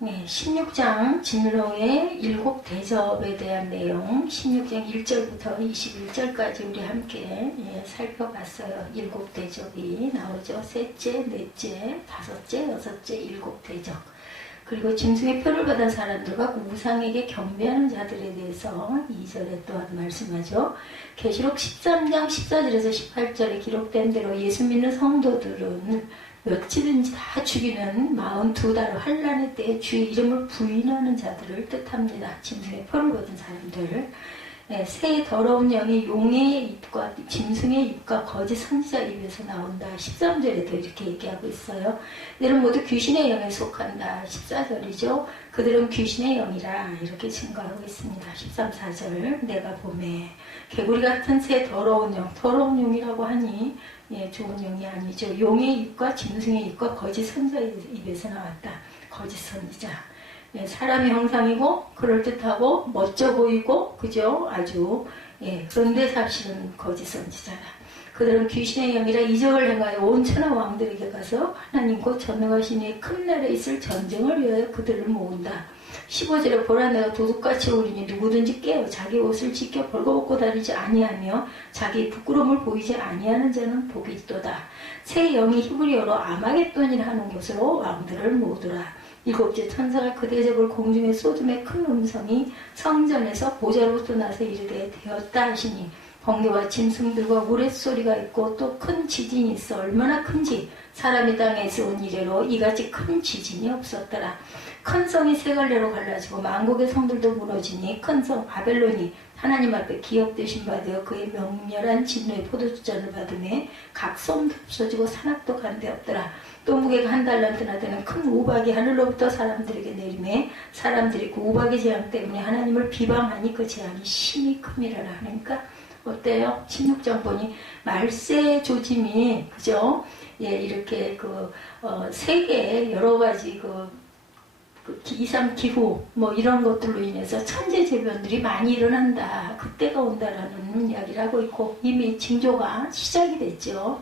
네, 16장 진로의 7대접에 대한 내용 16장 1절부터 21절까지 우리 함께 살펴봤어요. 7대접이 나오죠. 셋째, 넷째, 다섯째, 여섯째, 7대접. 그리고 짐승의 표를 받은 사람들과 그 우상에게 경배하는 자들에 대해서 2절에 또한 말씀하죠. 계시록 13장 14절에서 18절에 기록된 대로 예수 믿는 성도들은 며칠인지 다 죽이는 42달 환란의 때에 주의 이름을 부인하는 자들을 뜻합니다. 짐승의 표를 받은 사람들. 네, 새 더러운 영이 용의 입과 짐승의 입과 거짓 선지자 입에서 나온다. 13절에도 이렇게 얘기하고 있어요. 그들은 모두 귀신의 영에 속한다. 14절이죠. 그들은 귀신의 영이라 이렇게 증거하고 있습니다. 13, 4절 내가 보매 개구리 같은 새 더러운 영, 더러운 용이라고 하니 좋은 영이 아니죠. 용의 입과 짐승의 입과 거짓 선지자 입에서 나왔다. 거짓 선지자. 사람의 형상이고 그럴듯하고 멋져 보이고 그죠? 아주 그런데 사실은 거짓 선지자라. 그들은 귀신의 영이라 이적을 행하여 온 천하 왕들에게 가서 하나님 곧 전능하신 이의 큰 날에 있을 전쟁을 위하여 그들을 모은다. 15절에 보라 내가 도둑같이 오리니 누구든지 깨어 자기 옷을 지켜 벌거벗고 다니지 아니하며 자기 부끄러움을 보이지 아니하는 자는 복이 있도다. 새 영이 히브리어로 아마겟돈이라 하는 곳으로 왕들을 모으더라. 7째 천사가 그 대접을 공중에 쏟음에 큰 음성이 성전에서 보좌로부터 나서 이르되 되었다 하시니 번개와 짐승들과 우레소리가 있고 또 큰 지진이 있어 얼마나 큰지 사람이 땅에서 온 이래로 이같이 큰 지진이 없었더라. 큰 성이 세 갈래로 갈라지고 만국의 성들도 무너지니 큰 성 바벨론이 하나님 앞에 기업되신 바 되어 그의 명렬한 진노의 포도주잔을 받음에 각 성도 없어지고 산악도 간데 없더라. 또 무게가 한 달란트나 되는 큰 우박이 하늘로부터 사람들에게 내림에 사람들이 그 우박의 재앙 때문에 하나님을 비방하니 그 재앙이 심히 큼이라라. 하니까 어때요? 16장 보니 말세 조짐이 그죠? 이렇게 세계에 여러 가지 이상 기후 이런 것들로 인해서 천재재변들이 많이 일어난다. 그때가 온다라는 이야기를 하고 있고 이미 징조가 시작이 됐죠.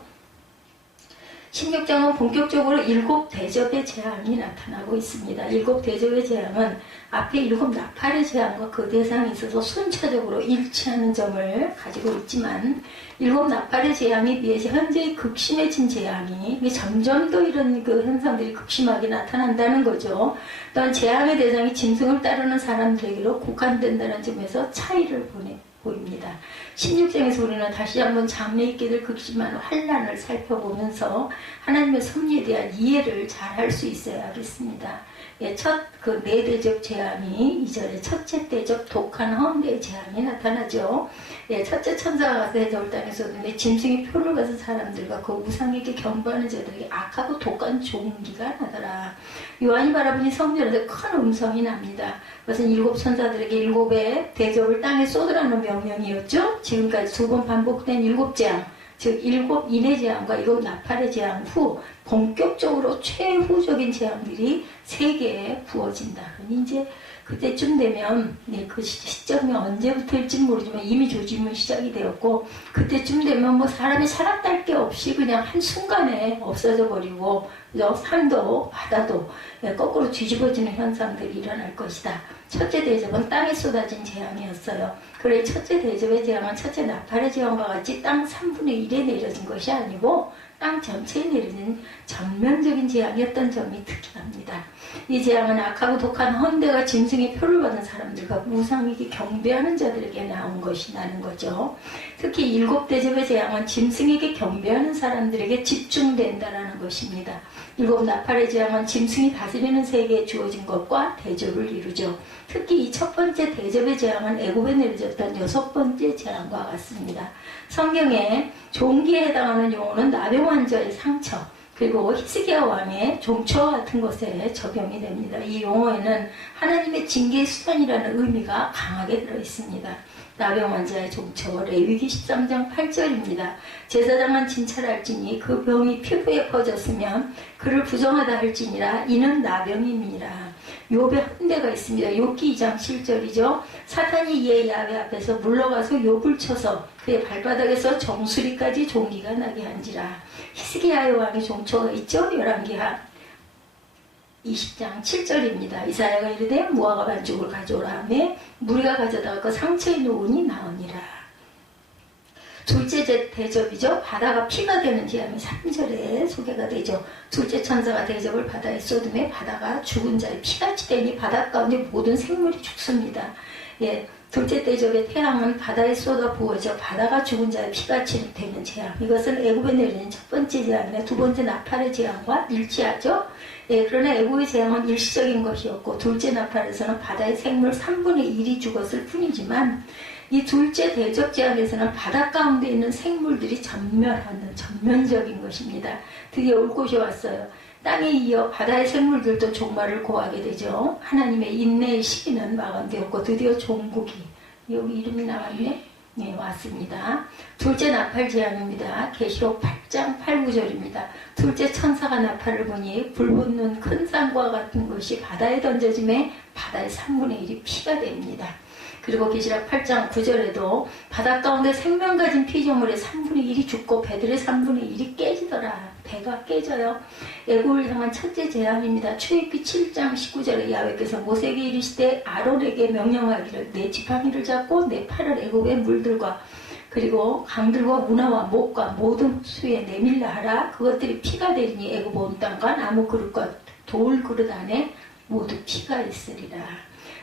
16장은 본격적으로 7대접의 재앙이 나타나고 있습니다. 7대접의 재앙은 앞에 7 나팔의 재앙과 그 대상에 있어서 순차적으로 일치하는 점을 가지고 있지만 7 나팔의 재앙에 비해서 현재 극심해진 재앙이 점점 더 이런 현상들이 극심하게 나타난다는 거죠. 또한 재앙의 대상이 짐승을 따르는 사람들에게로 국한된다는 점에서 차이를 보입니다. 16장에서 우리는 다시 한번 장래 있게 될 극심한 환란을 살펴보면서 하나님의 섭리에 대한 이해를 잘 할 수 있어야 하겠습니다. 첫 네 대접 재앙이 2절에 첫째 대접 독한 험대의 재앙이 나타나죠. 첫째 천사가 가서 대접을 땅에서 얻으며 짐승이 표를 가진 사람들과 그 우상에게 경배하는 자들에게 악하고 독한 종기가 나더라. 요한이 바라보니 성전에서 큰 음성이 납니다. 그것은 7 천사들에게 7의 대접을 땅에 쏟으라는 명령이었죠. 지금까지 2번 반복된 7 재앙, 즉 7 인의 재앙과 7 나팔의 재앙 후 본격적으로 최후적인 재앙들이 세계에 부어진다. 이제 그때쯤 되면 그 시점이 언제부터일지 모르지만 이미 조짐은 시작이 되었고 그때쯤 되면 사람이 살았달 게 없이 그냥 한순간에 없어져 버리고 산도 바다도 거꾸로 뒤집어지는 현상들이 일어날 것이다. 첫째 대접은 땅에 쏟아진 재앙이었어요. 그래 첫째 대접의 재앙은 첫째 나팔의 재앙과 같이 땅 3분의 1에 내려진 것이 아니고 땅 전체에 내려진 전면적인 재앙이었던 점이 특이합니다. 이 재앙은 악하고 독한 헌대가 짐승의 표를 받은 사람들과 우상에게 경배하는 자들에게 나는 거죠. 특히 7 대접의 재앙은 짐승에게 경배하는 사람들에게 집중된다는 것입니다. 7 나팔의 재앙은 짐승이 다스리는 세계에 주어진 것과 대조를 이루죠. 특히 이 첫 번째 대접의 재앙은 애굽에 내려졌던 6번째 재앙과 같습니다. 성경에 종기에 해당하는 용어는 나병환자의 상처 그리고 히스기야 왕의 종처와 같은 것에 적용이 됩니다. 이 용어에는 하나님의 징계의 수단이라는 의미가 강하게 들어있습니다. 나병환자의 종처 레위기 13장 8절입니다. 제사장만 진찰할지니 그 병이 피부에 퍼졌으면 그를 부정하다 할지니라 이는 나병임이니라. 욥의 헌대가 있습니다. 욥기 2장 7절이죠. 사탄이 이에 야훼 앞에서 물러가서 욥을 쳐서 그의 발바닥에서 정수리까지 종기가 나게 한지라. 히스기야의 왕의 종처가 있죠. 열왕기하 20장 7절입니다. 이사야가 이르되 무화과 반죽을 가져오라 하며 무리가 가져다가 그 상처에 놓으니 나으니라. 둘째 대접이죠. 바다가 피가 되는 재앙이 3절에 소개가 되죠. 둘째 천사가 대접을 바다에 쏟음에 바다가 죽은 자의 피같이 되니 바다 가운데 모든 생물이 죽습니다. 예, 둘째 대접의 태양은 바다에 쏟아 부어져 바다가 죽은 자의 피같이 되는 재앙. 이것은 애굽에 내리는 첫 번째 재앙이나 두 번째 나팔의 재앙과 일치하죠. 예, 그러나 애굽의 재앙은 일시적인 것이었고 둘째 나팔에서는 바다의 생물 3분의 1이 죽었을 뿐이지만 이 둘째 대접 재앙에서는 바다 가운데 있는 생물들이 전멸하는 전면적인 것입니다. 드디어 올 곳이 왔어요. 땅에 이어 바다의 생물들도 종말을 고하게 되죠. 하나님의 인내의 시기는 마감되었고 드디어 종국이 여기 이름이 나왔네. 네, 왔습니다. 둘째 나팔 재앙입니다. 계시록 8장 8, 9절입니다. 둘째 천사가 나팔을 보니 불붙는 큰 산과 같은 것이 바다에 던져짐에 바다의 3분의 1이 피가 됩니다. 그리고 계시록 8장 9절에도 바다 가운데 생명 가진 피조물의 3분의 1이 죽고 배들의 3분의 1이 깨지더라. 배가 깨져요. 애굽을 향한 첫째 재앙입니다. 출애굽기 7장 19절에 야훼께서 모세에게 이르시되 아론에게 명령하기를 내 지팡이를 잡고 내 팔을 애굽의 물들과 그리고 강들과 문화와 목과 모든 수에 내밀라 하라. 그것들이 피가 되리니 애굽 온 땅과 나무 그릇과 돌 그릇 안에 모두 피가 있으리라.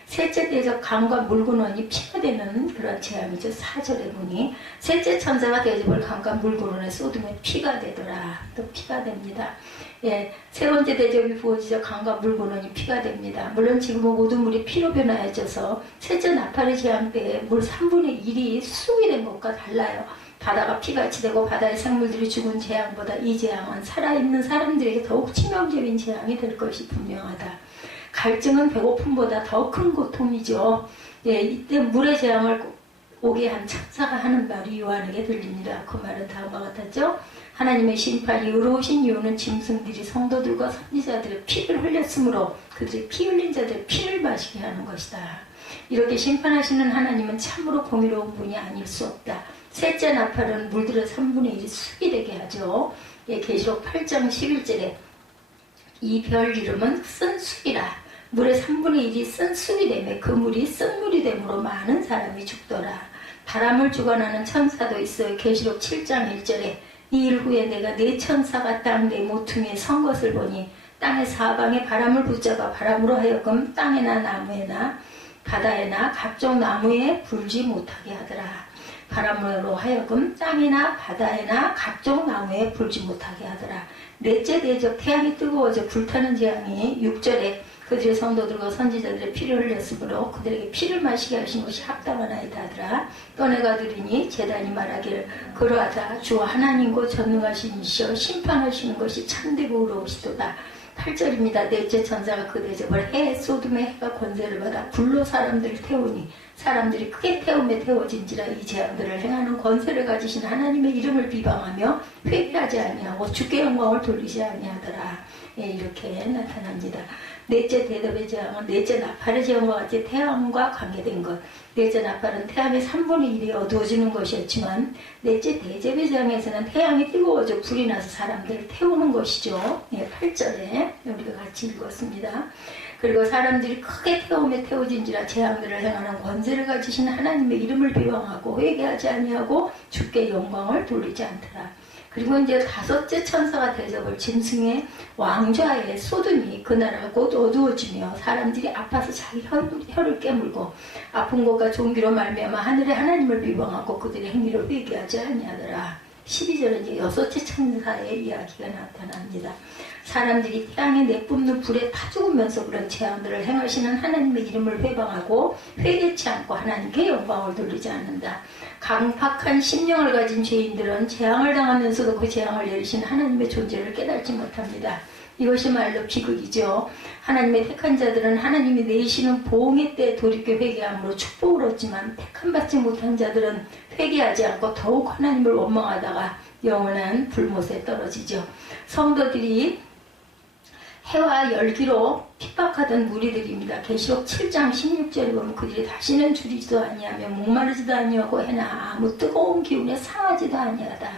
셋째 대접 강과 물근원이 피가 되는 그런 재앙이죠. 4절에 보니 셋째 천사가 대접을 강과 물근원에 쏟으면 피가 되더라. 또 피가 됩니다. 예, 세 번째 대접이 부어지죠. 강과 물근원이 피가 됩니다. 물론 지금은 모든 물이 피로 변화해져서 셋째 나팔의 재앙 때에 물 3분의 1이 수속이 된 것과 달라요. 바다가 피같이 되고 바다의 생물들이 죽은 재앙보다 이 재앙은 살아있는 사람들에게 더욱 치명적인 재앙이 될 것이 분명하다. 갈증은 배고픔보다 더 큰 고통이죠. 예, 이때 물의 재앙을 오게 한 천사가 하는 말이 요한에게 들립니다. 그 말은 다음과 같았죠. 하나님의 심판이 의로우신 이유는 짐승들이 성도들과 선지자들의 피를 흘렸으므로 그들이 피 흘린 자들의 피를 마시게 하는 것이다. 이렇게 심판하시는 하나님은 참으로 공의로운 분이 아닐 수 없다. 셋째 나팔은 물들의 3분의 1이 쑥이 되게 하죠. 예, 계시록 8장 11절에 이 별 이름은 쓴 쑥이라. 물의 3분의 1이 쓴 쑥이 되며 그 물이 쓴 물이 되므로 많은 사람이 죽더라. 바람을 주관하는 천사도 있어요. 계시록 7장 1절에 이 일 후에 내가 네 천사가 땅 네 모퉁이에 선 것을 보니 땅의 사방에 바람을 붙잡아 바람으로 하여금 땅에나 나무에나 바다에나 각종 나무에 불지 못하게 하더라. 바람으로 하여금 땅이나 바다에나 각종 나무에 불지 못하게 하더라. 넷째 대접 태양이 뜨거워져 불타는 재앙이 6절에 그들의 성도들과 선지자들의 피를 흘렸으므로 그들에게 피를 마시게 하신 것이 합당하나이다 하더라. 또 내가 들으니 제단이 말하기를 그러하다 주와 하나님과 전능하신 이시여 심판하시는 것이 참되고 의로우시도다. 8절입니다. 넷째 천사가 그 대접을 해 소돔의 해가 권세를 받아 불로 사람들을 태우니 사람들이 크게 태움에 태워진지라. 이 재앙들을 행하는 권세를 가지신 하나님의 이름을 비방하며 회개하지 아니하고 주께 영광을 돌리지 아니하더라. 예, 이렇게 나타납니다. 넷째 대접의 재앙은 넷째 나팔의 재앙과 같이 태양과 관계된 것. 넷째 나팔은 태양의 3분의 1이 어두워지는 것이었지만 넷째 대접의 재앙에서는 태양이 뜨거워져 불이 나서 사람들을 태우는 것이죠. 예, 8절에 우리가 같이 읽었습니다. 그리고 사람들이 크게 태움에 태워진지라. 재앙들을 행하는 권세를 가지신 하나님의 이름을 비방하고 회개하지 아니하고 주께 영광을 돌리지 않더라. 그리고 이제 다섯째 천사가 대접을 짐승의 왕좌에 쏟으니 그 나라가 곧 어두워지며 사람들이 아파서 자기 혀를 깨물고 아픈 것과 종기로 말미암아 하늘의 하나님을 비방하고 그들의 행위를 회개하지 아니하더라. 12절에 이제 여섯째 천사의 이야기가 나타납니다. 사람들이 태양에 내뿜는 불에 타 죽으면서 그런 재앙들을 행하시는 하나님의 이름을 회방하고 회개치 않고 하나님께 영광을 돌리지 않는다. 강팍한 심령을 가진 죄인들은 재앙을 당하면서도 그 재앙을 내리신 하나님의 존재를 깨닫지 못합니다. 이것이 말로 비극이죠. 하나님의 택한 자들은 하나님이 내리시는 보응의 때 돌이켜 회개함으로 축복을 얻지만 택함받지 못한 자들은 회개하지 않고 더욱 하나님을 원망하다가 영원한 불못에 떨어지죠. 성도들이 해와 열기로 핍박하던 무리들입니다. 계시록 7장 16절에 보면 그들이 다시는 줄이지도 아니하며 목마르지도 아니하고 해나 아무 뜨거운 기운에 상하지도 아니하다.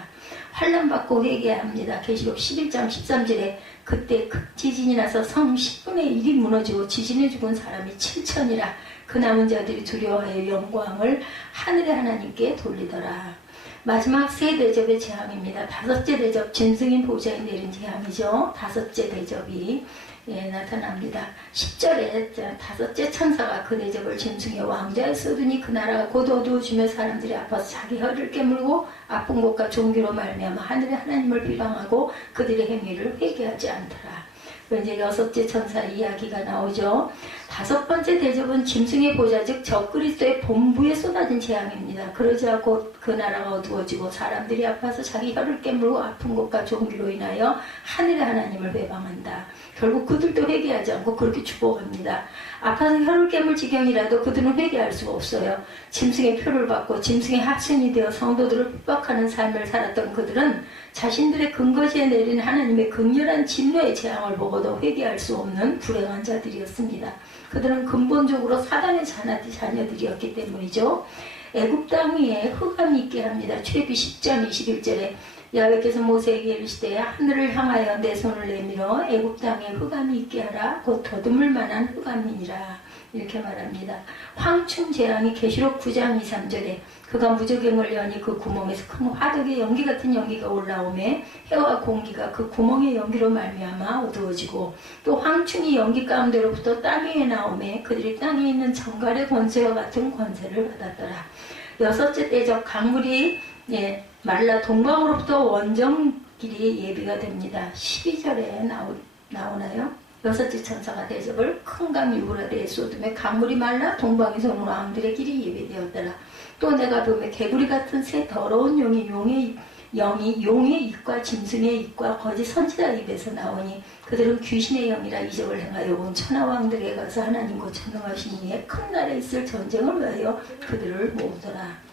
환난받고 회개해야 합니다. 계시록 11장 13절에 그때 극지진이 나서 성 10분의 1이 무너지고 지진에 죽은 사람이 7천이라. 그 남은 자들이 두려워하여 영광을 하늘의 하나님께 돌리더라. 마지막 세 대접의 재앙입니다. 다섯째 대접, 짐승인 보좌에 내린 재앙이죠. 다섯째 대접이 나타납니다. 10절에 다섯째 천사가 그 대접을 짐승의 왕자에 쏟으니 그 나라가 곧 어두워지며 사람들이 아파서 자기 혀를 깨물고 아픈 것과 종기로 말미암아 하늘의 하나님을 비방하고 그들의 행위를 회개하지 않더라. 이제 여섯째 천사 이야기가 나오죠. 다섯 번째 대접은 짐승의 보좌 즉 적그리스도의 본부에 쏟아진 재앙입니다. 그러지 않고 그 나라가 어두워지고 사람들이 아파서 자기 혀를 깨물고 아픈 것과 종기로 인하여 하늘의 하나님을 배방한다. 결국 그들도 회개하지 않고 그렇게 죽어갑니다. 아파서 혀를 깨물 지경이라도 그들은 회개할 수가 없어요. 짐승의 표를 받고 짐승의 하층이 되어 성도들을 핍박하는 삶을 살았던 그들은 자신들의 근거지에 내린 하나님의 극렬한 진노의 재앙을 보고도 회개할 수 없는 불행한 자들이었습니다. 그들은 근본적으로 사단의 자녀들이었기 때문이죠. 애굽 땅 위에 흑암이 있게 합니다. 출애굽기 10장 21절에 야훼께서 모세에게 이르시되 하늘을 향하여 내 손을 내밀어 애굽 땅에 흑암이 있게 하라. 곧 더듬을 만한 흑암이니라. 이렇게 말합니다. 황충 재앙이 계시록 9장 2, 3절에 그가 무저갱을 여니 그 구멍에서 큰 화덕의 연기 같은 연기가 올라오매 해와 공기가 그 구멍의 연기로 말미암아 어두워지고 또 황충이 연기 가운데로부터 땅 위에 나오매 그들이 땅에 있는 정갈의 권세와 같은 권세를 받았더라. 여섯째 대접 강물이 말라 동방으로부터 원정길이 예비가 됩니다. 12절에 나오나요? 여섯째 천사가 대접을 큰 강 유브라데에 쏟으며 강물이 말라 동방에서 오는 왕들의 길이 예비되었더라. 또 내가 보며 개구리 같은 새 더러운 영이 용의 입과 짐승의 입과 거짓 선지자 입에서 나오니 그들은 귀신의 영이라 이적을 행하여 온 천하왕들에게 가서 하나님과 전능하신 이의 큰 날에 있을 전쟁을 위하여 그들을 모으더라.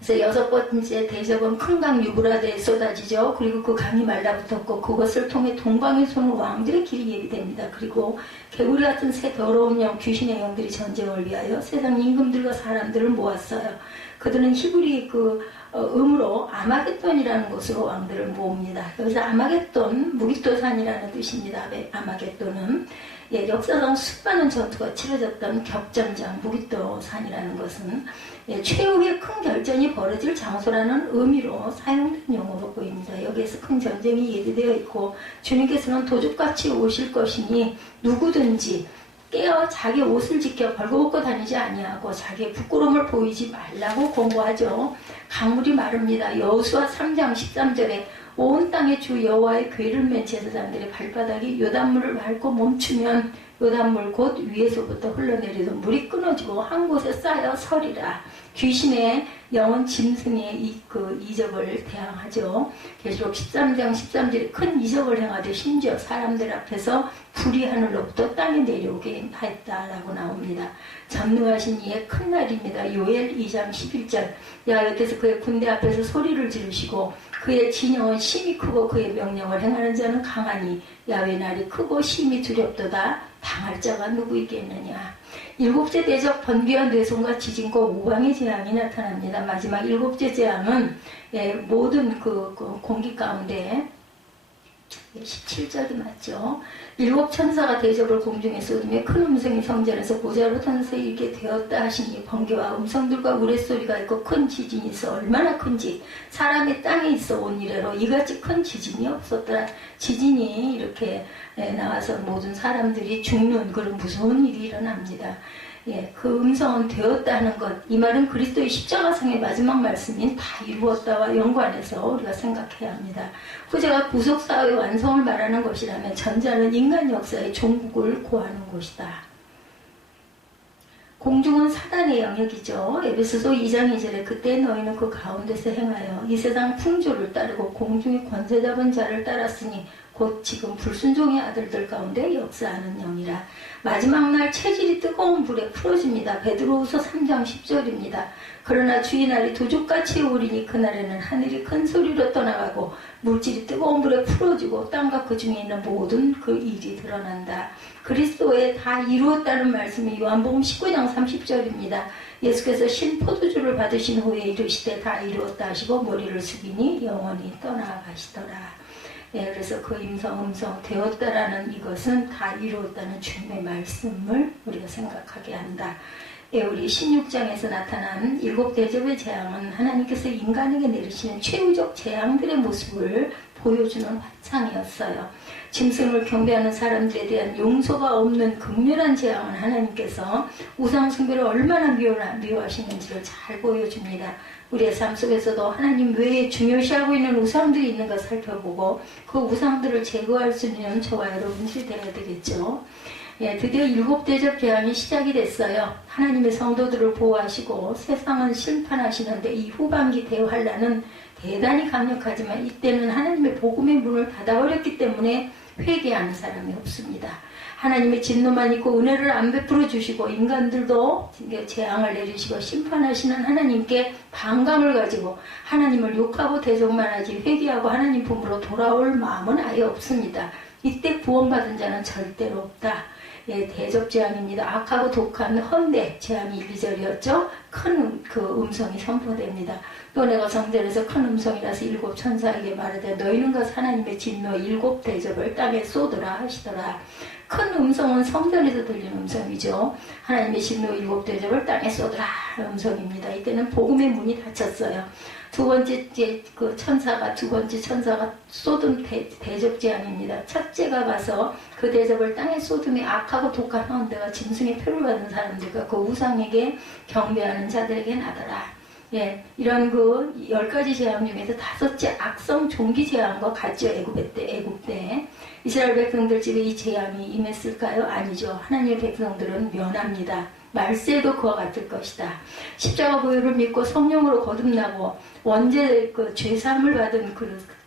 그래서 여섯 번째 대접은 큰 강 유브라데에 쏟아지죠. 그리고 그 강이 말라붙었고 그것을 통해 동방에서 오는 왕들의 길이 예비됩니다. 그리고 개구리 같은 새 더러운 영 귀신의 영들이 전쟁을 위하여 세상 임금들과 사람들을 모았어요. 그들은 히브리 음으로 아마겟돈이라는 곳으로 왕들을 모읍니다. 여기서 아마겟돈, 무기토산이라는 뜻입니다. 아마겟돈은 역사상 수많은 전투가 치러졌던 격전장 무기토산이라는 것은 최후의 큰 결전이 벌어질 장소라는 의미로 사용된 용어로 보입니다. 여기에서 큰 전쟁이 예비되어 있고 주님께서는 도둑같이 오실 것이니 누구든지 깨어 자기 옷을 지켜 벌거벗고 다니지 아니하고 자기의 부끄러움을 보이지 말라고 권고하죠. 강물이 마릅니다. 여호수아 3장 13절에 온 땅의 주 여호와의 궤를 맨 제사장들의 발바닥이 요단물을 밟고 멈추면 요단물 곧 위에서부터 흘러내리던 물이 끊어지고 한 곳에 쌓여 서리라. 귀신의 영은 짐승의 이적을 대항하죠. 계시록 13장 13절에 큰 이적을 행하되 심지어 사람들 앞에서 불이 하늘로부터 땅에 내려오게 했다라고 나옵니다. 전능하신 이의 큰 날입니다. 요엘 2장 11절 야훼께서 그의 군대 앞에서 소리를 지르시고 그의 진영은 심히 크고 그의 명령을 행하는 자는 강하니 야훼 날이 크고 심히 두렵도다. 당할 자가 누구이겠느냐. 일곱째 대적 번개와 뇌손과 지진과 우방의 재앙이 나타납니다. 마지막 일곱째 재앙은 모든 공기 가운데 17절이 맞죠. 일곱 천사가 대접을 공중에 쏟으며 큰 음성이 성전에서 보좌로 탄생하게 되었다 하시니 번개와 음성들과 우레소리가 있고 큰 지진이 있어 얼마나 큰지 사람이 땅에 있어 온 이래로 이같이 큰 지진이 없었더라. 지진이 이렇게 나와서 모든 사람들이 죽는 그런 무서운 일이 일어납니다. 그 음성은 되었다는 것, 이 말은 그리스도의 십자가상의 마지막 말씀인 다 이루었다와 연관해서 우리가 생각해야 합니다. 후제가 구속사의 완성을 말하는 것이라면 전자는 인간 역사의 종국을 고하는 것이다. 공중은 사단의 영역이죠. 에베소서 2장 2절에 그때 너희는 그 가운데서 행하여 이 세상 풍조를 따르고 공중의 권세 잡은 자를 따랐으니 곧 지금 불순종의 아들들 가운데 역사하는 영이라. 마지막 날 체질이 뜨거운 불에 풀어집니다. 베드로후서 3장 10절입니다. 그러나 주의 날이 도둑같이 오리니 그날에는 하늘이 큰 소리로 떠나가고 물질이 뜨거운 불에 풀어지고 땅과 그 중에 있는 모든 그 일이 드러난다. 그리스도에 다 이루었다는 말씀이 요한복음 19장 30절입니다. 예수께서 신 포도주를 받으신 후에 이르시되 다 이루었다 하시고 머리를 숙이니 영원히 떠나가시더라. 예, 그래서 그 음성 되었다라는 이것은 다 이루었다는 주님의 말씀을 우리가 생각하게 한다. 예, 우리 16장에서 나타난 7 대접의 재앙은 하나님께서 인간에게 내리시는 최후적 재앙들의 모습을 보여주는 환상이었어요. 짐승을 경배하는 사람들에 대한 용서가 없는 극렬한 재앙은 하나님께서 우상 숭배를 얼마나 미워하시는지를 잘 보여줍니다. 우리의 삶 속에서도 하나님 외에 중요시하고 있는 우상들이 있는 걸 살펴보고 그 우상들을 제거할 수 있는 저와 여러분들이 되어야 되겠죠. 예, 드디어 7 대접 재앙이 시작이 됐어요. 하나님의 성도들을 보호하시고 세상은 심판하시는데 이 후반기 대환란은 대단히 강력하지만 이때는 하나님의 복음의 문을 닫아버렸기 때문에 회개하는 사람이 없습니다. 하나님의 진노만 있고 은혜를 안 베풀어 주시고 인간들도 재앙을 내리시고 심판하시는 하나님께 반감을 가지고 하나님을 욕하고 대적만 하지 회개하고 하나님 품으로 돌아올 마음은 아예 없습니다. 이때 구원받은 자는 절대로 없다. 예, 대접 재앙입니다. 악하고 독한 헌데 재앙이 1, 2절이었죠. 큰 그 음성이 선포됩니다. 또 내가 성전에서 큰 음성이라서 7 천사에게 말하되 너희는 그 하나님의 진노 7 대접을 땅에 쏟으라 하시더라. 큰 음성은 성전에서 들리는 음성이죠. 하나님의 진노 7 대접을 땅에 쏟으라 음성입니다. 이때는 복음의 문이 닫혔어요. 두 번째 천사가 쏟은 대접 재앙입니다. 첫째가 가서 그 대접을 땅에 쏟음이 악하고 독한 헌데가 짐승의 표를 받은 사람들과 그 우상에게 경배하는 자들에게 나더라. 예, 이런 그 10가지 재앙 중에서 5째 악성 종기 재앙과 같죠. 애굽 때. 이스라엘 백성들 집에 이 재앙이 임했을까요? 아니죠. 하나님의 백성들은 면합니다. 말세도 그와 같을 것이다. 십자가 보혈을 믿고 성령으로 거듭나고 원죄 그 죄사함을 받은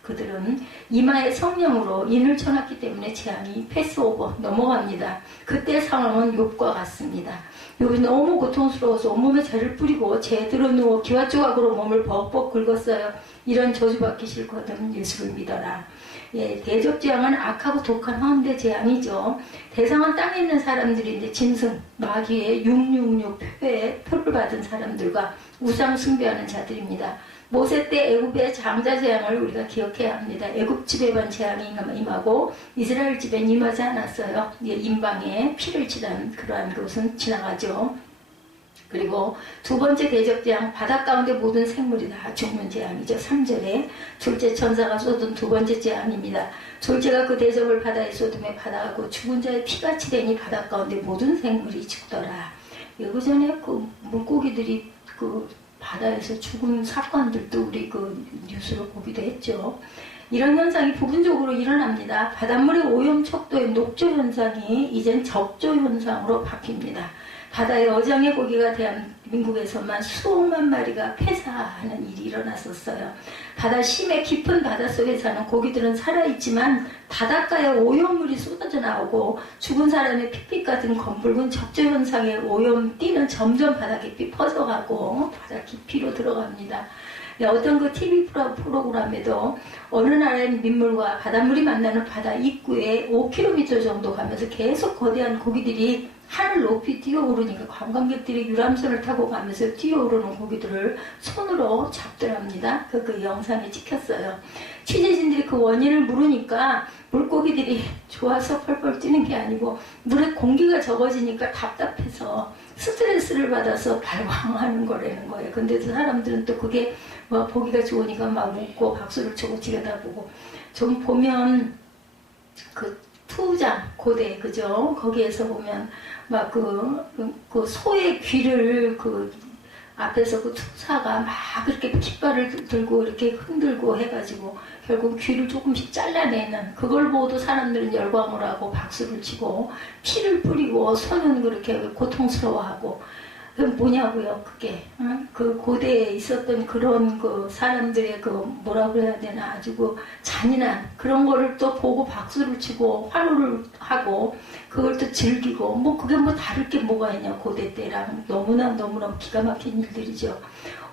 그들은 이마에 성령으로 인을 쳐놨기 때문에 재앙이 패스오버 넘어갑니다. 그때 상황은 욥과 같습니다. 욥이 너무 고통스러워서 온몸에 죄를 뿌리고 죄들어 누워 기와 조각으로 몸을 벅벅 긁었어요. 이런 저주받기 싫거든 예수를 믿어라. 예, 대접 재앙은 악하고 독한 헌데 재앙이죠. 대상은 땅에 있는 사람들인데 짐승, 마귀의 666 표를 받은 사람들과 우상 숭배하는 자들입니다. 모세 때 애굽의 장자 재앙을 우리가 기억해야 합니다. 애굽 집에만 재앙이 임하고 이스라엘 집엔 임하지 않았어요. 임방에 피를 칠한 그러한 것은 지나가죠. 그리고 두 번째 대접 재앙, 바닷 가운데 모든 생물이 다 죽는 재앙이죠. 3절에 둘째 천사가 쏟은 두 번째 재앙입니다. 둘째가 그 대접을 바다에 쏟음에 바다하고 죽은 자의 피같이 되니 바닷 가운데 모든 생물이 죽더라. 예전에 그 물고기들이 그 바다에서 죽은 사건들도 우리 그 뉴스로 보기도 했죠. 이런 현상이 부분적으로 일어납니다. 바닷물의 오염 척도의 녹조 현상이 이젠 적조 현상으로 바뀝니다. 바다의 어장의 고기가 대한민국에서만 수억만 마리가 폐사하는 일이 일어났었어요. 바다 심해 깊은 바닷속에 사는 고기들은 살아있지만 바닷가에 오염물이 쏟아져 나오고 죽은 사람의 핏빛 같은 검붉은 적조 현상의 오염띠는 점점 바다 깊이 퍼져가고 바다 깊이로 들어갑니다. 어떤 그 TV 프로그램에도 어느 나라의 민물과 바닷물이 만나는 바다 입구에 5km 정도 가면서 계속 거대한 고기들이 하늘 높이 뛰어오르니까 관광객들이 유람선을 타고 가면서 뛰어오르는 고기들을 손으로 잡더랍니다. 그 영상이 찍혔어요. 취재진들이 그 원인을 물으니까 물고기들이 좋아서 펄펄 뛰는 게 아니고 물에 공기가 적어지니까 답답해서 스트레스를 받아서 발광하는 거라는 거예요. 근데 사람들은 또 그게 뭐 보기가 좋으니까 막 웃고 박수를 치고 들여다보고 좀 보면 그 투장 고대 그죠? 거기에서 보면 막 그 소의 귀를 그 앞에서 그 투사가 막 그렇게 깃발을 들고 이렇게 흔들고 해가지고 결국 귀를 조금씩 잘라내는 그걸 보고도 사람들은 열광을 하고 박수를 치고 피를 뿌리고 손은 그렇게 고통스러워하고 그 뭐냐고요, 그게. 그 고대에 있었던 그런 그 사람들의 그 뭐라 그래야 되나, 아주 그 잔인한 그런 거를 또 보고 박수를 치고 환호를 하고 그걸 또 즐기고, 뭐 그게 뭐 다를 게 뭐가 있냐, 고대 때랑. 너무나 기가 막힌 일들이죠.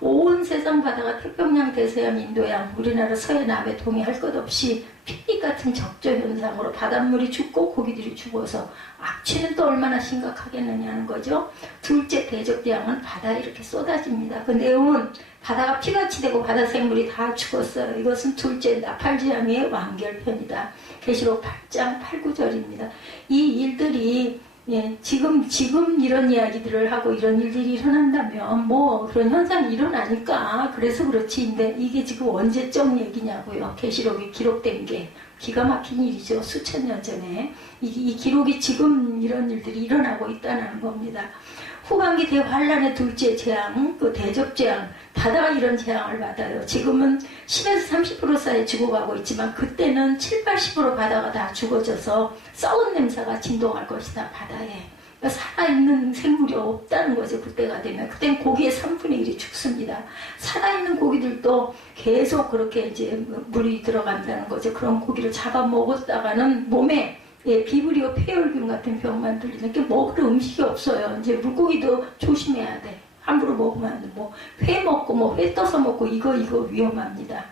온 세상 바다가 태평양, 대서양, 인도양, 우리나라 서해, 남해, 동해 할 것 없이 픽닉 같은 적조 현상으로 바닷물이 죽고 고기들이 죽어서 악취는 또 얼마나 심각하겠느냐는 거죠. 둘째 대적대양은 바다에 이렇게 쏟아집니다. 그 내용은 바다가 피같이 되고 바다 생물이 다 죽었어요. 이것은 둘째 나팔재앙의 완결편이다. 계시록 8장 8, 9절입니다. 이 일들이 지금 이런 이야기들을 하고 이런 일들이 일어난다면 뭐 그런 현상이 일어나니까 그래서 그렇지인데 이게 지금 언제적 얘기냐고요. 계시록이 기록된 게 기가 막힌 일이죠. 수천 년 전에 이 기록이 지금 이런 일들이 일어나고 있다는 겁니다. 후반기 대환란의 둘째 재앙, 그 대적재앙, 바다가 이런 재앙을 받아요. 지금은 10에서 30% 사이 죽어가고 있지만 그때는 7, 80% 바다가 다 죽어져서 썩은 냄새가 진동할 것이다, 바다에. 그러니까 살아있는 생물이 없다는 거죠, 그때가 되면. 그땐 고기의 3분의 1이 죽습니다. 살아있는 고기들도 계속 그렇게 이제 물이 들어간다는 거죠. 그런 고기를 잡아먹었다가는 몸에 비브리오 폐혈균 같은 병만 들리는 게 먹을 음식이 없어요. 이제 물고기도 조심해야 돼. 함부로 먹으면 안 돼. 뭐 회 먹고 뭐 회 떠서 먹고 이거 위험합니다.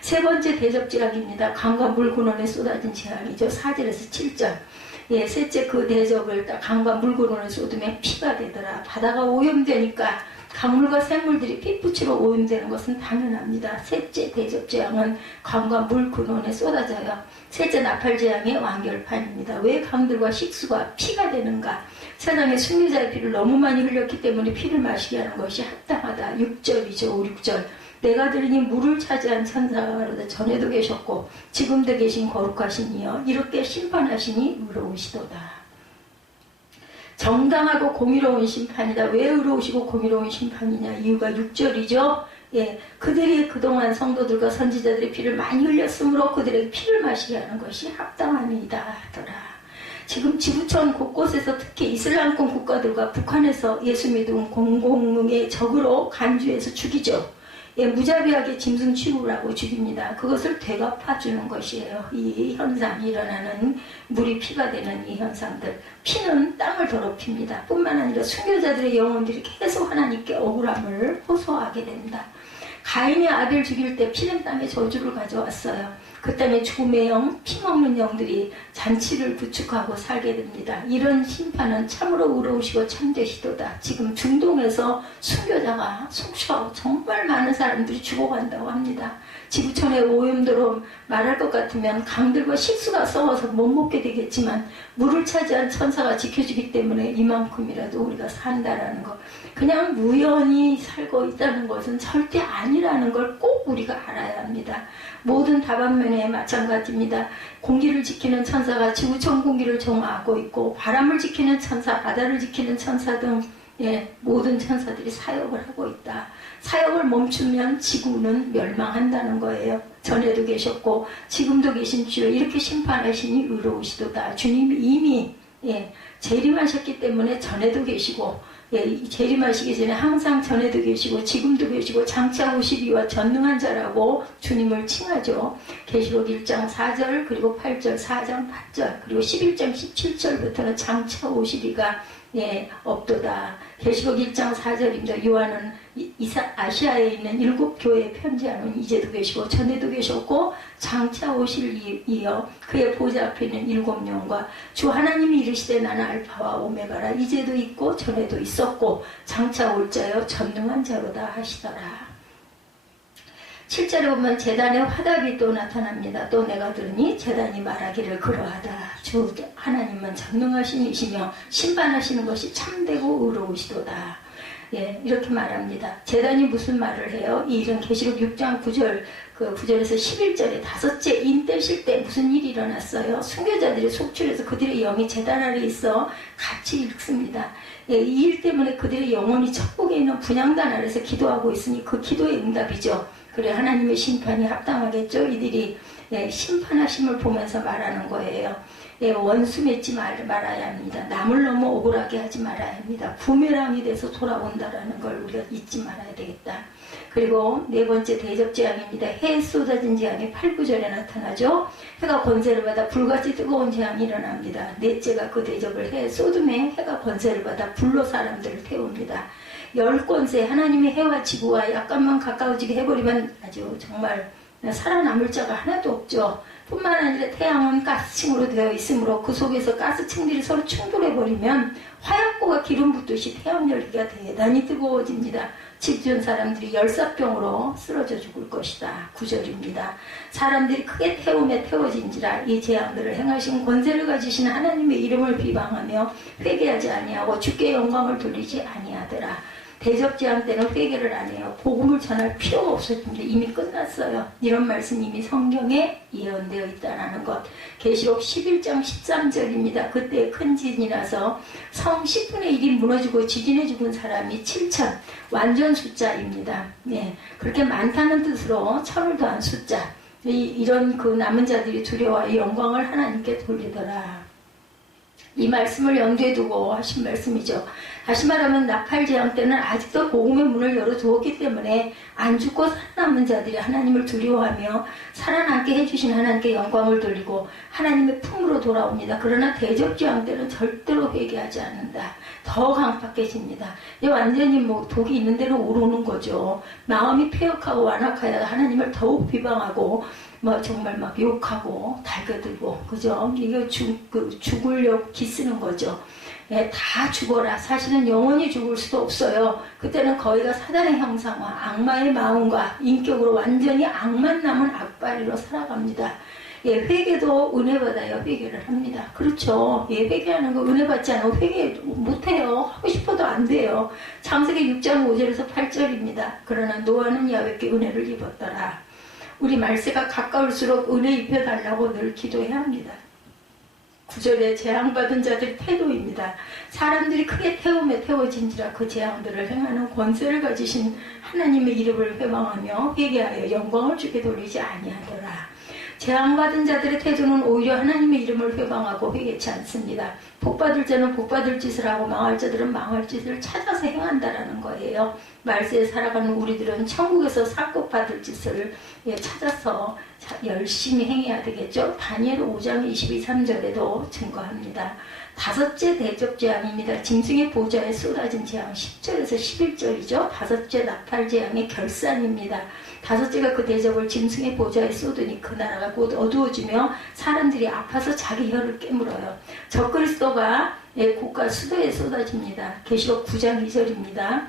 세 번째 대적재앙입니다. 강과 물 근원에 쏟아진 재앙이죠. 4절에서 7절. 셋째 그 대적을 강과 물 근원에 쏟으면 피가 되더라. 바다가 오염되니까 강물과 생물들이 피부치로 오염되는 것은 당연합니다. 셋째 대적재앙은 강과 물 근원에 쏟아져요. 셋째 나팔재앙의 완결판입니다. 왜 강들과 식수가 피가 되는가? 세상에 순교자의 피를 너무 많이 흘렸기 때문에 피를 마시게 하는 것이 합당하다. 6절이죠. 5, 6절. 내가 들으니 물을 차지한 천사가 가로되 전에도 계셨고 지금도 계신 거룩하신 이여 이렇게 심판하시니 의로우시도다. 정당하고 공의로운 심판이다. 왜 의로우시고 공의로운 심판이냐? 이유가 6절이죠. 그들이 그동안 성도들과 선지자들의 피를 많이 흘렸으므로 그들에게 피를 마시게 하는 것이 합당함이다 하더라. 지금 지구촌 곳곳에서 특히 이슬람권 국가들과 북한에서 예수 믿음 공공의 적으로 간주해서 죽이죠. 무자비하게 짐승 취급을 하고 죽입니다. 그것을 되갚아주는 것이에요. 이 현상이 일어나는 물이 피가 되는 이 현상들. 피는 땅을 더럽힙니다. 뿐만 아니라 순교자들의 영혼들이 계속 하나님께 억울함을 호소하게 됩니다. 가인이 아벨 죽일 때 피는 땅에 저주를 가져왔어요. 그 땅에 죽음의 영, 피 먹는 영들이 잔치를 구축하고 살게 됩니다. 이런 심판은 참으로 의로우시고 참되시도다. 지금 중동에서 순교자가 속셔 정말 많은 사람들이 죽어간다고 합니다. 지구촌에 오염도로 말할 것 같으면 강들과 식수가 썩어서 못 먹게 되겠지만 물을 차지한 천사가 지켜주기 때문에 이만큼이라도 우리가 산다라는 것. 그냥 우연히 살고 있다는 것은 절대 아니라는 걸 꼭 우리가 알아야 합니다. 모든 다방면에 마찬가지입니다. 공기를 지키는 천사가 지구촌 공기를 정화하고 있고 바람을 지키는 천사, 바다를 지키는 천사 등 모든 천사들이 사역을 하고 있다. 사역을 멈추면 지구는 멸망한다는 거예요. 전에도 계셨고 지금도 계신 주여 이렇게 심판하시니 의로우시도다. 주님이 이미 재림하셨기 때문에 전에도 계시고 재림하시기 전에 항상 전에도 계시고 지금도 계시고 장차 오시리와 전능한 자라고 주님을 칭하죠. 계시록 1장 4절 그리고 8절 4장 8절 그리고 11장 17절부터는 장차 오시리가 없도다. 계시록 1장 4절입니다. 요한은 아시아에 있는 7 교회에 편지하는 이제도 계시고 전에도 계셨고 장차 오실 이여 그의 보좌 앞에 있는 7영과 주 하나님이 이르시되 나는 알파와 오메가라 이제도 있고 전에도 있었고 장차 올 자여 전능한 자로다 하시더라. 7절에 보면 제단의 화답이 또 나타납니다. 또 내가 들으니 제단이 말하기를 그러하다. 주 하나님은 전능하신 이시며 심판하시는 것이 참되고 의로우시도다. 이렇게 말합니다. 제단이 무슨 말을 해요? 이 일은 계시록 6장 9절, 9절에서 11절에 다섯째 인때실 때 무슨 일이 일어났어요? 순교자들이 속출해서 그들의 영이 제단 아래 있어 같이 읽습니다. 이 일 때문에 그들의 영혼이 천국에 있는 분향단 아래서 기도하고 있으니 그 기도의 응답이죠. 그래 하나님의 심판이 합당하겠죠. 이들이 심판하심을 보면서 말하는 거예요. 예, 원수 맺지 말아야 합니다. 남을 너무 억울하게 하지 말아야 합니다. 부메랑이 돼서 돌아온다라는 걸 우리가 잊지 말아야 되겠다. 그리고 네 번째 대접재앙입니다. 해 쏟아진 재앙이 8, 9절에 나타나죠. 해가 권세를 받아 불같이 뜨거운 재앙이 일어납니다. 넷째가 그 대접을 해 소돔에 해가 권세를 받아 불로 사람들을 태웁니다. 열 권세 하나님의 해와 지구와 약간만 가까워지게 해버리면 아주 정말 살아남을 자가 하나도 없죠. 뿐만 아니라 태양은 가스층으로 되어 있으므로 그 속에서 가스층들이 서로 충돌해버리면 화약고가 기름 붓듯이 태양 열기가 대단히 뜨거워집니다. 집주인 사람들이 열사병으로 쓰러져 죽을 것이다. 9절입니다. 사람들이 크게 태움에 태워진지라 이 재앙들을 행하신 권세를 가지신 하나님의 이름을 비방하며 회개하지 아니하고 주께 영광을 돌리지 아니하더라. 대접재앙 때는 회개를 안 해요. 복음을 전할 필요가 없었는데 이미 끝났어요. 이런 말씀이 이미 성경에 예언되어 있다는 것. 계시록 11장 13절입니다. 그때 큰 지진이 나서 성 10분의 1이 무너지고 지진에 죽은 사람이 7천. 완전 숫자입니다. 네, 그렇게 많다는 뜻으로 천을 더한 숫자. 이런 그 남은 자들이 두려워하여 영광을 하나님께 돌리더라. 이 말씀을 염두에 두고 하신 말씀이죠. 다시 말하면 나팔재앙 때는 아직도 복음의 문을 열어두었기 때문에 안 죽고 살아남은 자들이 하나님을 두려워하며 살아남게 해주신 하나님께 영광을 돌리고 하나님의 품으로 돌아옵니다. 그러나 대접재앙 때는 절대로 회개하지 않는다. 더 강팍해집니다. 완전히 뭐 독이 있는 대로 오르는 거죠. 마음이 폐역하고 완악하여 하나님을 더욱 비방하고 뭐 정말 막 욕하고 달겨들고 그죠? 이거 죽으려고 기쓰는 거죠. 예, 다 죽어라. 사실은 영원히 죽을 수도 없어요. 그때는 거의가 사단의 형상과 악마의 마음과 인격으로 완전히 악만 남은 악바리로 살아갑니다. 예, 회개도 은혜 받아야 회개를 합니다. 그렇죠. 예, 회개하는 거 은혜 받지 않으면 회개 못해요. 하고 싶어도 안 돼요. 창세기 6장 5절에서 8절입니다. 그러나 노아는 야훼께 은혜를 입었더라. 우리 말세가 가까울수록 은혜 입혀달라고 늘 기도해야 합니다. 9절에 재앙받은 자들의 태도입니다. 사람들이 크게 태움에 태워진지라 그 재앙들을 행하는 권세를 가지신 하나님의 이름을 회방하며 회개하여 영광을 주께 돌리지 아니하더라. 재앙받은 자들의 태도는 오히려 하나님의 이름을 회방하고 회개치 않습니다. 복받을 자는 복받을 짓을 하고 망할 자들은 망할 짓을 찾아서 행한다라는 거예요. 말세에 살아가는 우리들은 천국에서 상급받을 짓을 찾아서 열심히 행해야 되겠죠. 다니엘 5장 22, 3절에도 증거합니다. 다섯째 대접재앙입니다. 짐승의 보좌에 쏟아진 재앙 10절에서 11절이죠. 다섯째 나팔재앙의 결산입니다. 다섯째가 그 대접을 짐승의 보좌에 쏟으니 그 나라가 곧 어두워지며 사람들이 아파서 자기 혀를 깨물어요. 적그리스도가 고가 수도에 쏟아집니다. 계시록 9장 2절입니다.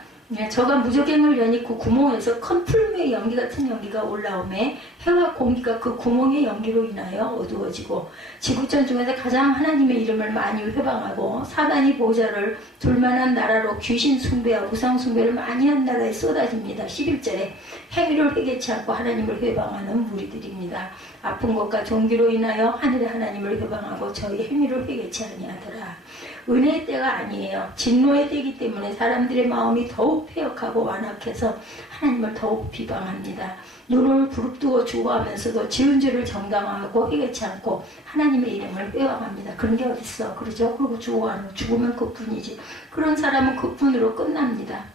저가 무적행을 연입고 구멍에서 큰 풀무의 연기 같은 연기가 올라오매 해와 공기가 그 구멍의 연기로 인하여 어두워지고 지구촌 중에서 가장 하나님의 이름을 많이 회방하고 사단이 보좌를 둘만한 나라로 귀신 숭배와 우상 숭배를 많이 한 나라에 쏟아집니다. 11절에 행위를 회개치 않고 하나님을 회방하는 무리들입니다. 아픈 것과 종기로 인하여 하늘의 하나님을 회방하고 저희 행위를 회개치 아니하더라. 은혜의 때가 아니에요. 진노의 때이기 때문에 사람들의 마음이 더욱 폐역하고 완악해서 하나님을 더욱 비방합니다. 눈을 부릅뜨고 죽어가면서도 지은 죄를 정당화하고 회개치 않고 하나님의 이름을 회방합니다. 그런 게 어딨어. 그러죠? 그리고 죽으면 그뿐이지. 그런 사람은 그뿐으로 끝납니다.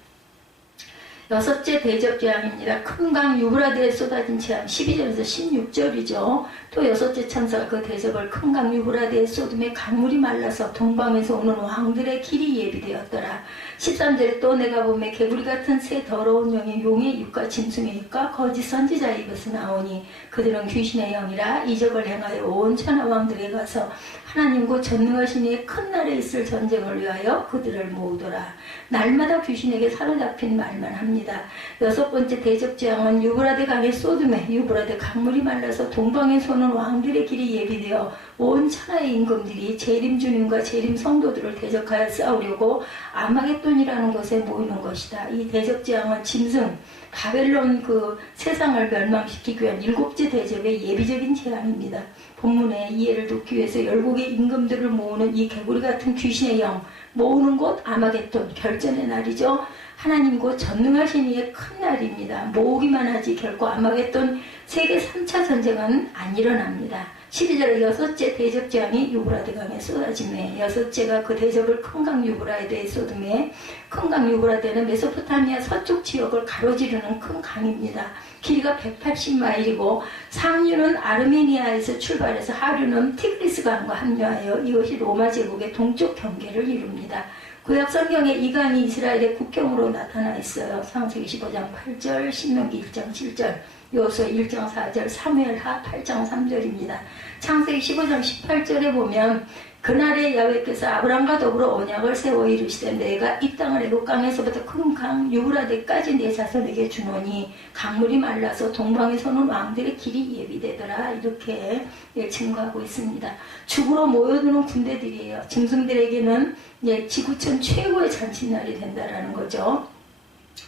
여섯째 대접재앙입니다. 큰 강 유브라데에 쏟아진 재앙 12절에서 16절이죠. 또 여섯째 천사가 그 대접을 큰 강 유브라데에 쏟음에 강물이 말라서 동방에서 오는 왕들의 길이 예비되었더라. 13절에 또 내가 보매 개구리 같은 새 더러운 영이 용의 입과 짐승의 입과 거짓 선지자의 입에서 나오니 그들은 귀신의 영이라 이적을 행하여 온 천하 왕들에 가서 하나님 곧 전능하신 이의 큰 날에 있을 전쟁을 위하여 그들을 모으더라. 날마다 귀신에게 사로잡힌 말만 합니다. 여섯 번째 대접재앙은 유브라데 강의 쏟음에 유브라데 강물이 말라서 동방에서 오는 왕들의 길이 예비되어 온 천하의 임금들이 재림 주님과 재림 성도들을 대적하여 싸우려고 아마겟돈이라는 곳에 모이는 것이다. 이 대접재앙은 짐승 바벨론 그 세상을 멸망시키기 위한 일곱째 대접의 예비적인 재앙입니다. 본문의 이해를 돕기 위해서 열국의 임금들을 모으는 이 개구리 같은 귀신의 영 모으는 곳 아마겟돈 결전의 날이죠. 하나님 곧 전능하신 이의 큰 날입니다. 모으기만 하지 결코 아마겟돈 세계 3차 전쟁은 안 일어납니다. 12절에 여섯째 대적재앙이 유브라데 강에 쏟아지매 여섯째가 그 대적을 큰 강 유브라데에 쏟음에 큰 강 유브라데는 메소포타미아 서쪽 지역을 가로지르는 큰 강입니다. 길이가 180마일이고 상류는 아르메니아에서 출발해서 하류는 티그리스 강과 합류하여 이것이 로마 제국의 동쪽 경계를 이룹니다. 구약 성경에 이 강이 이스라엘의 국경으로 나타나 있어요. 창세기 15장 8절, 신명기 1장 7절, 여호수아 1장 4절, 사무엘하 8장 3절입니다. 창세기 15장 18절에 보면 그날에 야훼께서 아브람과 더불어 언약을 세워 이르시되 내가 이 땅을 애굽 강에서부터 큰 강 유브라데까지 내 자손에게 주노니 강물이 말라서 동방에 서는 왕들의 길이 예비되더라. 이렇게 증거하고 있습니다. 죽으러 모여드는 군대들이에요. 짐승들에게는 지구촌 최고의 잔칫날이 된다라는 거죠.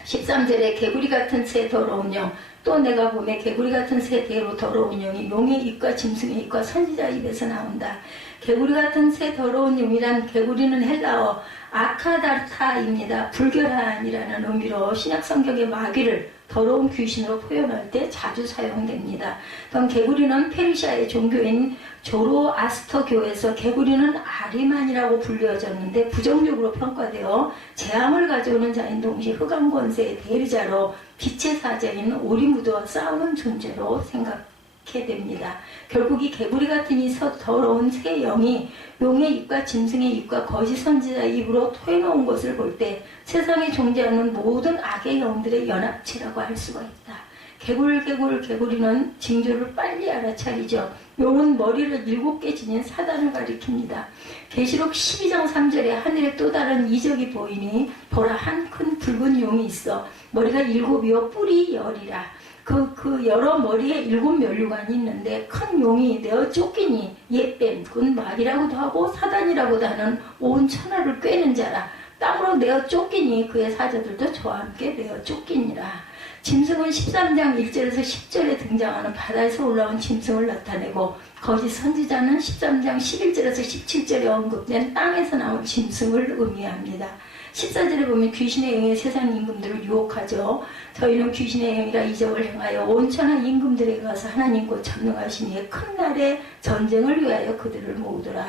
13절에 개구리 같은 새 더러운 영, 또 내가 보매 개구리 같은 새 대로 더러운 영이 용의 입과 짐승의 입과 선지자 입에서 나온다. 개구리 같은 새 더러운 영이란 개구리는 헬라어 아카다르타입니다. 불결한이라는 의미로 신약성경의 마귀를 더러운 귀신으로 표현할 때 자주 사용됩니다. 그럼 개구리는 페르시아의 종교인 조로아스터교에서 개구리는 아리만이라고 불려졌는데 부정적으로 평가되어 재앙을 가져오는 자인 동시에 흑암 권세의 대리자로 빛의 사자인 오리무드와 싸우는 존재로 생각해 됩니다. 결국 이 개구리 같은 이 더러운 새 영이 용의 입과 짐승의 입과 거짓 선지자의 입으로 토해놓은 것을 볼 때 세상에 존재하는 모든 악의 영들의 연합체라고 할 수가 있다. 개구리는 징조를 빨리 알아차리죠. 용은 머리를 7개 지닌 사단을 가리킵니다. 계시록 12장 3절에 하늘에 또 다른 이적이 보이니 보라 한 큰 붉은 용이 있어 머리가 7이요 뿔이 10이라. 그 여러 머리에 7면류관이 있는데 큰 용이 내어 쫓기니 예뱀, 그건 말이라고도 하고 사단이라고도 하는 온 천하를 꿰는 자라. 땅으로 내어 쫓기니 그의 사자들도 저와 함께 내어 쫓기니라. 짐승은 13장 1절에서 10절에 등장하는 바다에서 올라온 짐승을 나타내고 거짓 선지자는 13장 11절에서 17절에 언급된 땅에서 나온 짐승을 의미합니다. 14절에 보면 귀신의 영이 세상 임금들을 유혹하죠. 저희는 귀신의 영이라 이적을 행하여 온천하 임금들에게 가서 하나님 곧 전능하신 이의 큰 날의 전쟁을 위하여 그들을 모으더라.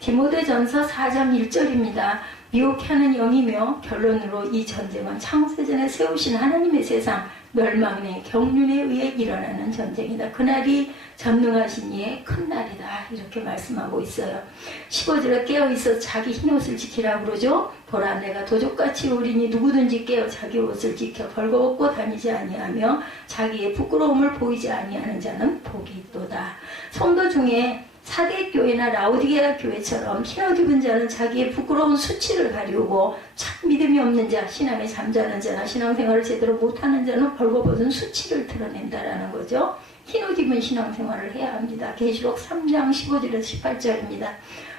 디모데전서 4장 1절입니다. 미혹해 하는 영이며 결론으로 이 전쟁은 창세전에 세우신 하나님의 세상 멸망의 경륜에 의해 일어나는 전쟁이다. 그날이 전능하신 이의 큰 날이다. 이렇게 말씀하고 있어요. 15절에 깨어있어 자기 흰옷을 지키라고 그러죠. 보라 내가 도적같이 오리니 누구든지 깨어 자기 옷을 지켜 벌거벗고 다니지 아니하며 자기의 부끄러움을 보이지 아니하는 자는 복이 있도다. 성도 중에 사대 교회나 라오디게아 교회처럼 흰옷 입은 자는 자기의 부끄러운 수치를 가리우고 참 믿음이 없는 자, 신앙에 잠자는 자나 신앙생활을 제대로 못하는 자는 벌거벗은 수치를 드러낸다라는 거죠. 흰옷 입은 신앙생활을 해야 합니다. 계시록 3장 15절에서 18절입니다.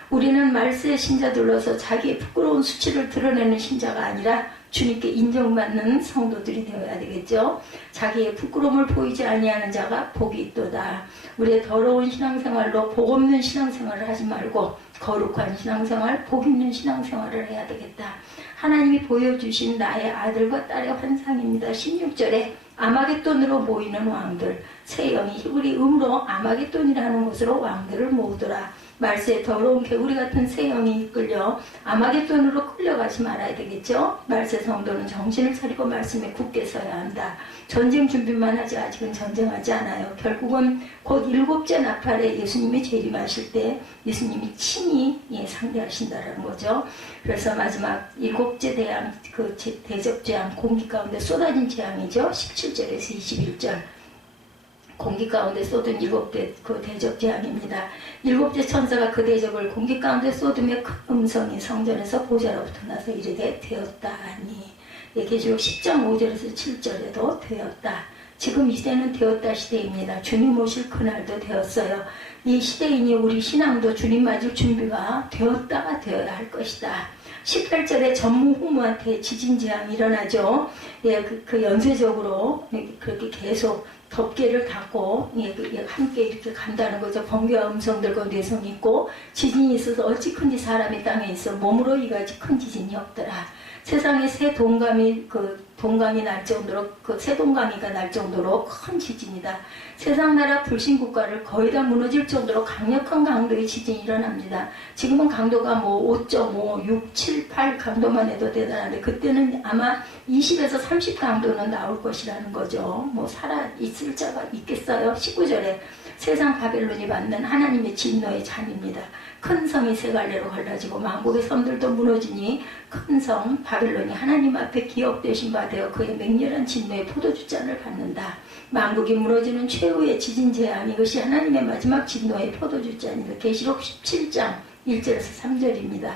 우리는 말세의 신자들로서 자기의 부끄러운 수치를 드러내는 신자가 아니라 주님께 인정받는 성도들이 되어야 되겠죠. 자기의 부끄러움을 보이지 아니하는 자가 복이 있도다. 우리의 더러운 신앙생활로 복 없는 신앙생활을 하지 말고 거룩한 신앙생활, 복 있는 신앙생활을 해야 되겠다. 하나님이 보여주신 나의 아들과 딸의 환상입니다. 16절에 아마겟돈으로 모이는 왕들, 새 영이 히브리 음으로 아마겟돈이라는 곳으로 왕들을 모으더라. 말세에 더러운 개구리 같은 새 영이 이끌려 아마겟돈으로 끌려가지 말아야 되겠죠. 말세 성도는 정신을 차리고 말씀에 굳게 서야 한다. 전쟁 준비만 하지 아직은 전쟁하지 않아요. 결국은 곧 7째 나팔에 예수님이 재림하실 때 예수님이 친히 상대하신다는 거죠. 그래서 마지막 7째 대양, 그 대적 재앙, 공기 가운데 쏟아진 재앙이죠. 17절에서 21절. 공기 가운데 쏟은 7대 그 대적 재앙입니다. 7째 천사가 그 대적을 공기 가운데 쏟으며 큰 음성이 성전에서 보좌로부터 나서 이르되 되었다 하니. 계시록 10장 5절에서 7절에도 되었다. 지금 이 시대는 되었다 시대입니다. 주님 오실 그날도 되었어요. 이 시대이니 우리 신앙도 주님 맞을 준비가 되었다가 되어야 할 것이다. 18절에 전무후무한테 지진재앙이 일어나죠. 그 연쇄적으로 그렇게 계속 덮개를 닫고 함께 이렇게 간다는 거죠. 번개와 음성들과 뇌성이 있고 지진이 있어서 어찌 큰지 사람이 땅에 있어 몸으로 이같이 큰 지진이 없더라. 세상에 새 동감이 동강이 날 정도로, 그 세동강이가 날 정도로 큰 지진이다. 세상 나라 불신국가를 거의 다 무너질 정도로 강력한 강도의 지진이 일어납니다. 지금은 강도가 뭐 5.5, 6, 7, 8 강도만 해도 대단한데 그때는 아마 20에서 30 강도는 나올 것이라는 거죠. 뭐 살아 있을 자가 있겠어요. 19절에 세상 바벨론이 받는 하나님의 진노의 잔입니다. 큰 성이 세 갈래로 갈라지고 만국의 섬들도 무너지니 큰 성 바벨론이 하나님 앞에 기업되신 바 되어 그의 맹렬한 진노의 포도주잔을 받는다. 만국이 무너지는 최후의 지진 재앙, 이것이 하나님의 마지막 진노의 포도주잔이다. 계시록 17장 1절에서 3절입니다.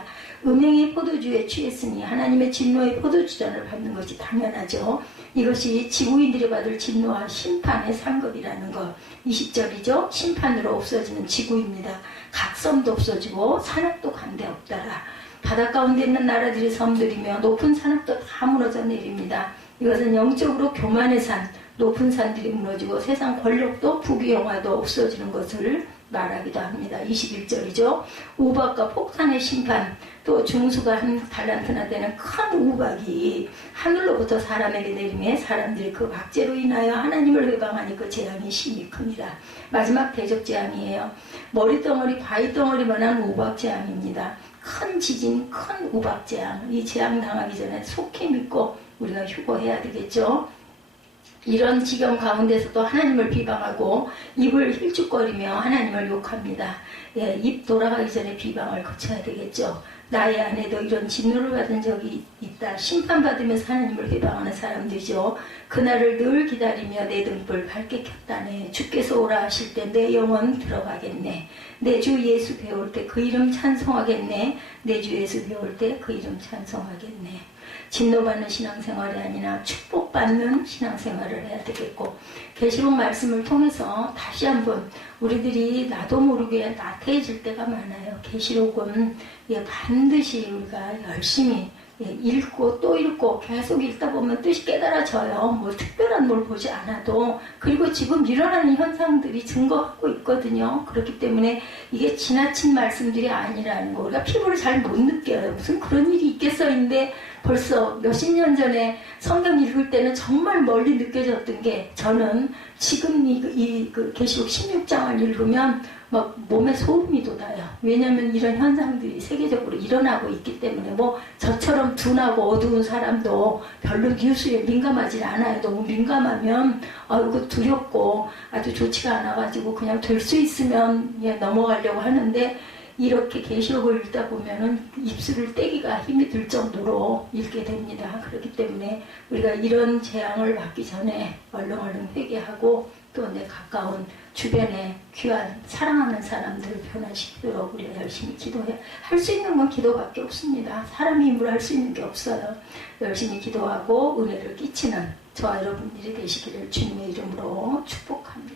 음행의 포도주에 취했으니 하나님의 진노의 포도주잔을 받는 것이 당연하죠. 이것이 지구인들이 받을 진노와 심판의 상급이라는 것. 20절이죠. 심판으로 없어지는 지구입니다. 각섬도 없어지고 산악도 간데 없더라. 바다 가운데 있는 나라들이 섬들이며 높은 산악도 다 무너져 내립니다. 이것은 영적으로 교만의 산, 높은 산들이 무너지고 세상 권력도 부귀영화도 없어지는 것을 말하기도 합니다. 21절이죠. 우박과 폭탄의 심판, 또 중수가 한 달란트나 되는 큰 우박이 하늘로부터 사람에게 내리매 사람들이 그 박제로 인하여 하나님을 회방하니 그 재앙이 심히 큽니다. 마지막 대적 재앙이에요. 머리덩어리, 바위덩어리만한 우박 재앙입니다. 큰 지진, 큰 우박 재앙. 이 재앙 당하기 전에 속히 믿고 우리가 휴거해야 되겠죠. 이런 지경 가운데서도 하나님을 비방하고 입을 힐쭉거리며 하나님을 욕합니다. 예, 입 돌아가기 전에 비방을 거쳐야 되겠죠. 나의 아내도 이런 진노를 받은 적이 있다. 심판받으면서 하나님을 비방하는 사람들이죠. 그날을 늘 기다리며 내 등불 밝게 켰다네. 주께서 오라 하실 때 내 영혼 들어가겠네. 내 주 예수 배울 때 그 이름 찬송하겠네. 내 주 예수 배울 때 그 이름 찬송하겠네. 진노받는 신앙생활이 아니라 축복받는 신앙생활을 해야 되겠고, 계시록 말씀을 통해서 다시 한번 우리들이 나도 모르게 나태해질 때가 많아요. 계시록은 반드시 우리가 열심히 읽고 또 읽고 계속 읽다 보면 뜻이 깨달아져요. 뭐 특별한 뭘 보지 않아도. 그리고 지금 일어나는 현상들이 증거하고 있거든요. 그렇기 때문에 이게 지나친 말씀들이 아니라는 거, 우리가 피부를 잘 못 느껴요. 무슨 그런 일이 있겠어인데 벌써 몇십 년 전에 성경 읽을 때는 정말 멀리 느껴졌던 게, 저는 지금 그 계시록 16장을 읽으면 막 몸에 소름이 돋아요. 왜냐하면 이런 현상들이 세계적으로 일어나고 있기 때문에. 뭐 저처럼 둔하고 어두운 사람도 별로 뉴스에 민감하지 않아요. 너무 민감하면 이거 두렵고 아주 좋지가 않아가지고 그냥 될 수 있으면 넘어가려고 하는데, 이렇게 계시록을 읽다 보면은 입술을 떼기가 힘이 들 정도로 읽게 됩니다. 그렇기 때문에 우리가 이런 재앙을 받기 전에 얼른 회개하고 또 내 가까운 주변에 귀한 사랑하는 사람들을 변화시키도록 우리가 열심히 기도해. 할 수 있는 건 기도밖에 없습니다. 사람의 힘으로 할 수 있는 게 없어요. 열심히 기도하고 은혜를 끼치는 저와 여러분들이 되시기를 주님의 이름으로 축복합니다.